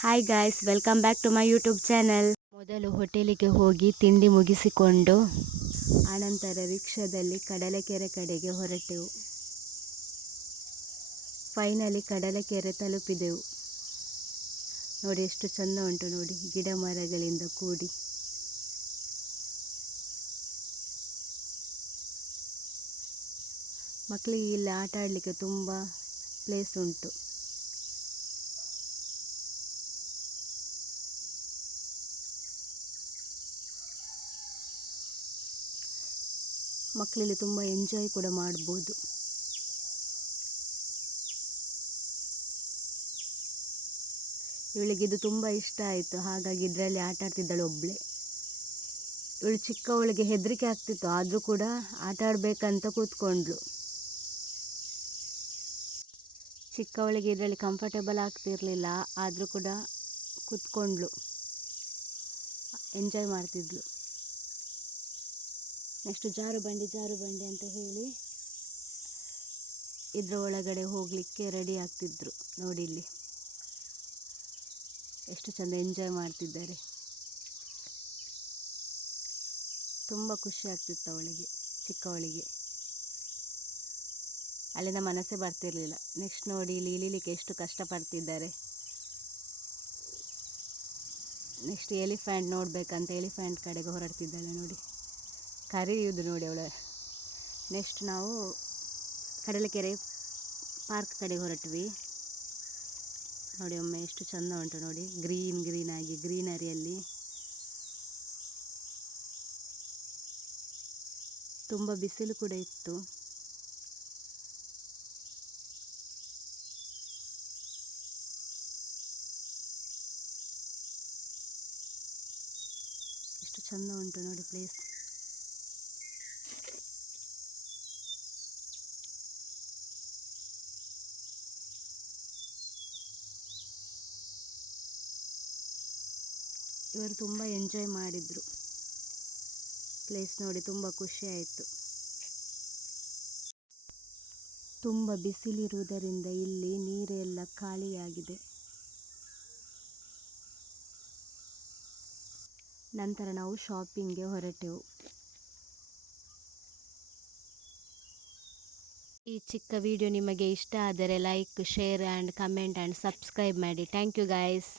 Hi guys, welcome back to my YouTube channel. ಮೊದಲು ಹೋಟೆಲಿಗೆ ಹೋಗಿ ತಿಂಡಿ ಮುಗಿಸಿಕೊಂಡು ಆನಂತರ ರಿಕ್ಷಾದಲ್ಲಿ ಕಡಲಕೆರೆ ಕಡೆಗೆ ಹೊರಟೆವು. ಫೈನಲಿ ಕಡಲಕೆರೆ ತಲುಪಿದೆವು. ನೋಡಿ ಎಷ್ಟು ಚಂದ ಉಂಟು ನೋಡಿ, ಗಿಡ ಮರಗಳಿಂದ ಕೂಡಿ. ಮಕ್ಕಳಿಗೆ ಇಲ್ಲಿ ಆಟ ಆಡಲಿಕ್ಕೆ ತುಂಬ ಪ್ಲೇಸ್ ಉಂಟು. ಮಕ್ಕಳಲ್ಲಿ ತುಂಬ ಎಂಜಾಯ್ ಕೂಡ ಮಾಡ್ಬೋದು. ಇವಳಿಗೆ ಇದು ತುಂಬ ಇಷ್ಟ ಆಯಿತು, ಹಾಗಾಗಿ ಇದರಲ್ಲಿ ಆಟ ಆಡ್ತಿದ್ದಾಳೆ ಒಬ್ಬಳೇ. ಇವಳು ಚಿಕ್ಕವಳಿಗೆ ಹೆದರಿಕೆ ಆಗ್ತಿತ್ತು, ಆದರೂ ಕೂಡ ಆಟ ಆಡಬೇಕಂತ ಕೂತ್ಕೊಂಡ್ಳು. ಚಿಕ್ಕವಳಿಗೆ ಇದರಲ್ಲಿ ಕಂಫರ್ಟೇಬಲ್ ಆಗ್ತಿರಲಿಲ್ಲ, ಆದರೂ ಕೂಡ ಕೂತ್ಕೊಂಡ್ಳು, ಎಂಜಾಯ್ ಮಾಡ್ತಿದ್ಳು. ನೆಕ್ಸ್ಟ್ ಜಾರು ಬಂಡಿ ಅಂತ ಹೇಳಿ ಇದರ ಒಳಗಡೆ ಹೋಗಲಿಕ್ಕೆ ರೆಡಿ ಆಗ್ತಿದ್ರು. ನೋಡಿ ಇಲ್ಲಿ ಎಷ್ಟು ಚೆಂದ ಎಂಜಾಯ್ ಮಾಡ್ತಿದ್ದಾರೆ. ತುಂಬ ಖುಷಿ ಆಗ್ತಿತ್ತು ಅವಳಿಗೆ, ಚಿಕ್ಕವಳಿಗೆ. ಅಲ್ಲಿಂದ ಮನಸ್ಸೇ ಬರ್ತಿರ್ಲಿಲ್ಲ. ನೆಕ್ಸ್ಟ್ ನೋಡಿ ಇಲ್ಲಿ ಇಳಿಲಿಕ್ಕೆ ಎಷ್ಟು ಕಷ್ಟಪಡ್ತಿದ್ದಾರೆ. ನೆಕ್ಸ್ಟ್ ಎಲಿಫೆಂಟ್ ನೋಡಬೇಕಂತ ಎಲಿಫೆಂಟ್ ಕಡೆಗೆ ಹೊರಡ್ತಿದ್ದಾಳೆ ನೋಡಿ, ಕರೆಯುವುದು ನೋಡಿ ಅವಳ. ನೆಕ್ಸ್ಟ್ ನಾವು ಕಡಲಕೆರೆ ಪಾರ್ಕ್ ಕಡೆಗೆ ಹೊರಟ್ವಿ. ನೋಡಿ ಒಮ್ಮೆ ಎಷ್ಟು ಚಂದ ಉಂಟು ನೋಡಿ, ಗ್ರೀನ್ ಆಗಿ ಗ್ರೀನರಿಯಲ್ಲಿ. ತುಂಬ ಬಿಸಿಲು ಕೂಡ ಇತ್ತು. ಎಷ್ಟು ಚಂದ ಉಂಟು ನೋಡಿ ಪ್ಲೇಸ್. ಇವರು ತುಂಬ ಎಂಜಾಯ್ ಮಾಡಿದರು. ಪ್ಲೇಸ್ ನೋಡಿ ತುಂಬ ಖುಷಿ ಆಯಿತು. ತುಂಬ ಬಿಸಿಲಿರುವುದರಿಂದ ಇಲ್ಲಿ ನೀರೆಲ್ಲ ಖಾಲಿಯಾಗಿದೆ. ನಂತರ ನಾವು ಶಾಪಿಂಗ್ಗೆ ಹೊರಟೆವು. ಈ ಚಿಕ್ಕ ವಿಡಿಯೋ ನಿಮಗೆ ಇಷ್ಟ ಆದರೆ like, share and comment and subscribe ಮಾಡಿ. Thank you guys.